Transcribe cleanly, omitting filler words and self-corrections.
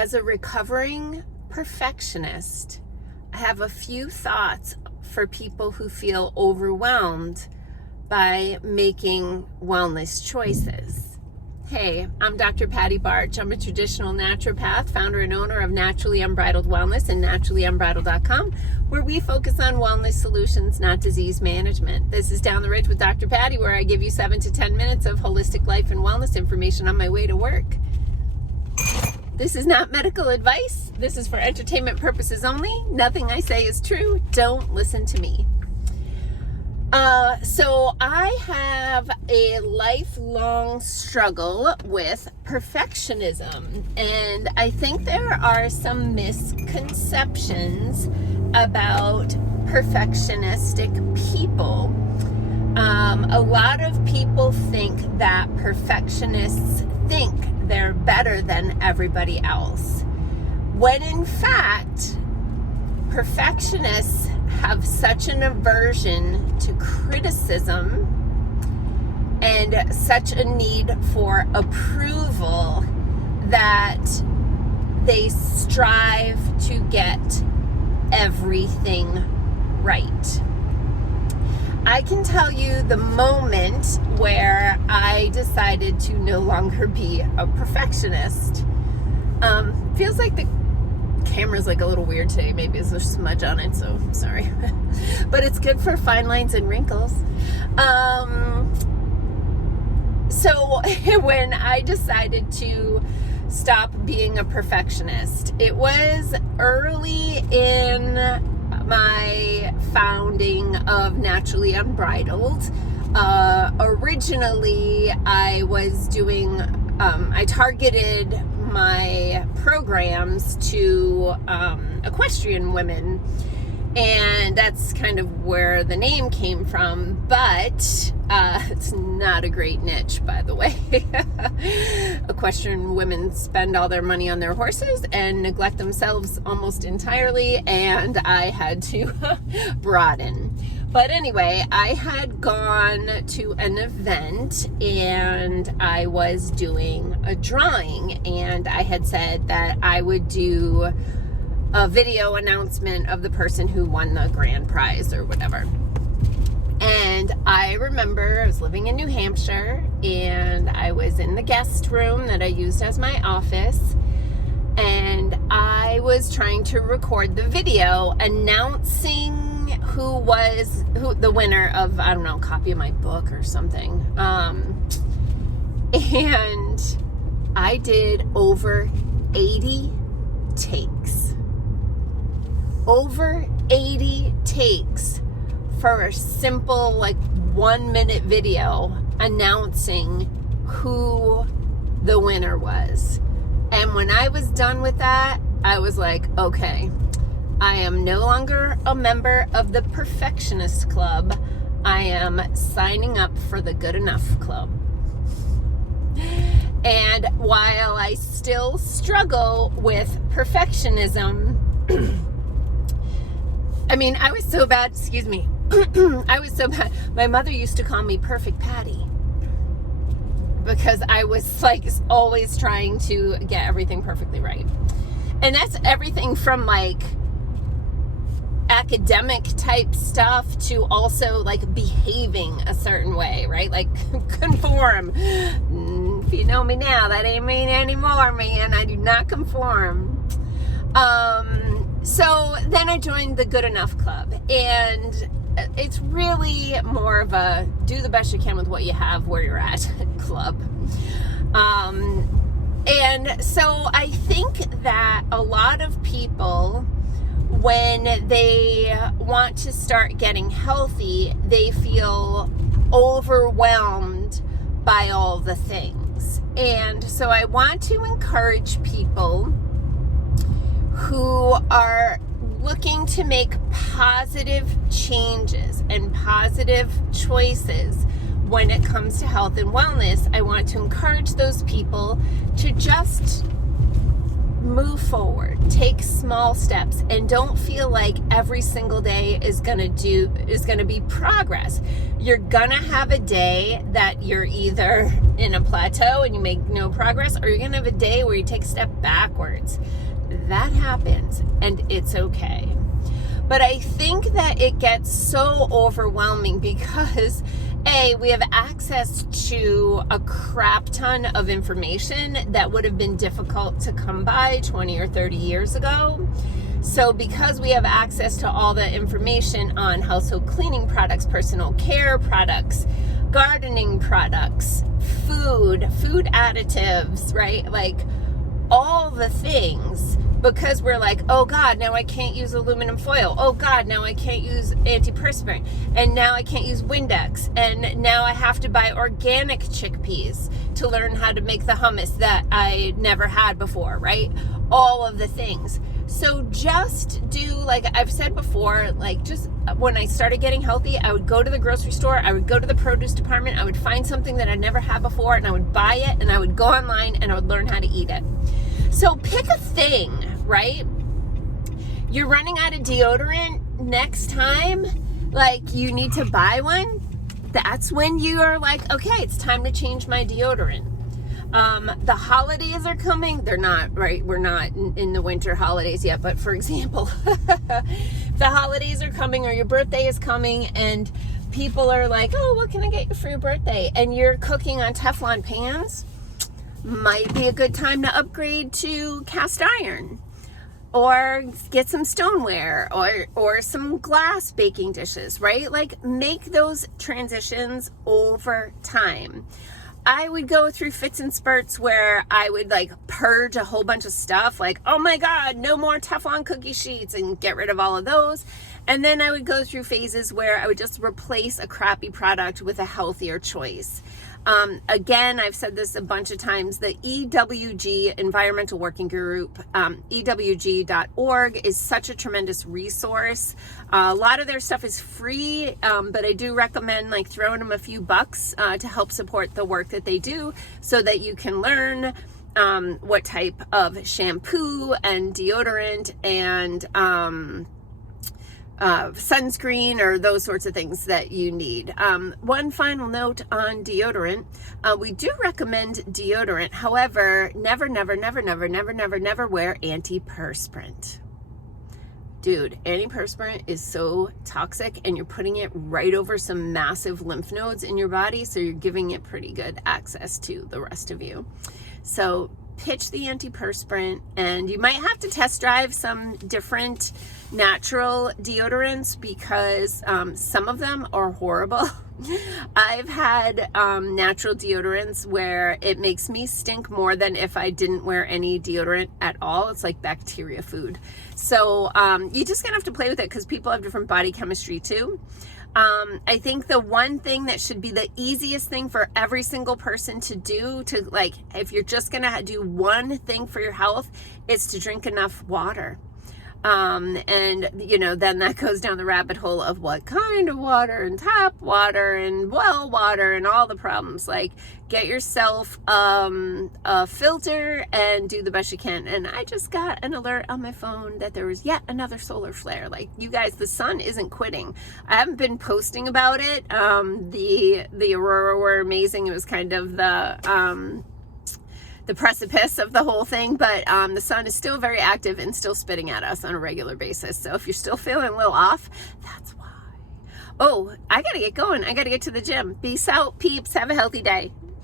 As a recovering perfectionist, I have a few thoughts for people who feel overwhelmed by making wellness choices. Hey, I'm Dr. Patty Barch. I'm a traditional naturopath, founder and owner of Naturally Unbridled Wellness and naturallyunbridled.com, where we focus on wellness solutions, not disease management. This is Down the Ridge with Dr. Patty, where I give you 7 to 10 minutes of holistic life and wellness information on my way to work. This is not medical advice. This is for entertainment purposes only. Nothing I say is true. Don't listen to me. So I have a lifelong struggle with perfectionism, and I think there are some misconceptions about perfectionistic people. A lot of people think that perfectionists think they're better than everybody else, when in fact, perfectionists have such an aversion to criticism and such a need for approval that they strive to get everything right. I can tell you the moment where I decided to no longer be a perfectionist. Feels like the camera's like a little weird today. Maybe there's a smudge on it, so sorry. But it's good for fine lines and wrinkles. So when I decided to stop being a perfectionist, it was early in my founding of Naturally Unbridled. Originally, I was doing, I targeted my programs to equestrian women, and that's kind of where the name came from, but it's not a great niche, by the way. Equestrian women spend all their money on their horses and neglect themselves almost entirely, and I had to broaden. But anyway, I had gone to an event and I was doing a drawing, and I had said that I would do a video announcement of the person who won the grand prize or whatever. And I remember I was living in New Hampshire and I was in the guest room that I used as my office, and I was trying to record the video announcing who the winner of, I don't know, a copy of my book or something. And I did over 80 takes. Over 80 takes for a simple, like, 1-minute video announcing who the winner was. And when I was done with that, I was like, okay, I am no longer a member of the Perfectionist Club. I am signing up for the Good Enough Club. And while I still struggle with perfectionism, I mean, I was so bad, excuse me, I was so bad. My mother used to call me Perfect Patty because I was like always trying to get everything perfectly right. And that's everything from like academic type stuff to also like behaving a certain way, right? Like conform. If you know me now, that ain't me anymore, man. I do not conform. So then I joined the Good Enough Club, and it's really more of a do the best you can with what you have where you're at club. And so I think that a lot of people, when they want to start getting healthy, they feel overwhelmed by all the things. And so I want to encourage people who are looking to make positive changes and positive choices when it comes to health and wellness. I want to encourage those people to just move forward, take small steps, and don't feel like every single day is going to be progress. You're going to have a day that you're either in a plateau and you make no progress, or you're going to have a day where you take a step backwards. That happens, and it's okay. But I think that it gets so overwhelming because we have access to a crap ton of information that would have been difficult to come by 20 or 30 years ago. So because we have access to all the information on household cleaning products, personal care products, gardening products, food additives, right? Like all the things, because we're like, oh God, now I can't use aluminum foil. Oh God, now I can't use antiperspirant. And now I can't use Windex. And now I have to buy organic chickpeas to learn how to make the hummus that I never had before, right? All of the things. So just do, like I've said before, like just when I started getting healthy, I would go to the grocery store, I would go to the produce department, I would find something that I'd never had before, and I would buy it, and I would go online and I would learn how to eat it. So pick a thing, right? You're running out of deodorant next time, like you need to buy one. That's when you are like, okay, it's time to change my deodorant. The holidays are coming. They're not, right? We're not in the winter holidays yet, but for example, the holidays are coming or your birthday is coming and people are like, oh, what can I get you for your birthday? And you're cooking on Teflon pans. Might be a good time to upgrade to cast iron or get some stoneware or some glass baking dishes, right? Like make those transitions over time. I would go through fits and spurts where I would like purge a whole bunch of stuff like, oh my God, no more Teflon cookie sheets and get rid of all of those. And then I would go through phases where I would just replace a crappy product with a healthier choice. Again, I've said this a bunch of times, the EWG Environmental Working Group, EWG.org is such a tremendous resource. A lot of their stuff is free, but I do recommend like throwing them a few bucks to help support the work that they do so that you can learn what type of shampoo and deodorant and sunscreen or those sorts of things that you need. One final note on deodorant. We do recommend deodorant. However, never wear antiperspirant. Dude, antiperspirant is so toxic and you're putting it right over some massive lymph nodes in your body. So you're giving it pretty good access to the rest of you. So pitch the antiperspirant, and you might have to test drive some different natural deodorants because some of them are horrible. I've had natural deodorants where it makes me stink more than if I didn't wear any deodorant at all. It's like bacteria food. So you just gonna have to play with it because people have different body chemistry too. I think the one thing that should be the easiest thing for every single person to do, to like, if you're just gonna do one thing for your health, is to drink enough water. And you know, then that goes down the rabbit hole of what kind of water and tap water and well water and all the problems. Like, get yourself a filter and do the best you can. And I just got an alert on my phone that there was yet another solar flare. Like, you guys, the sun isn't quitting. I haven't been posting about it. The aurora were amazing. It was kind of the precipice of the whole thing, but the sun is still very active and still spitting at us on a regular basis. So if you're still feeling a little off, that's why. Oh, I gotta get going. I gotta get to the gym. Peace out, peeps. Have a healthy day.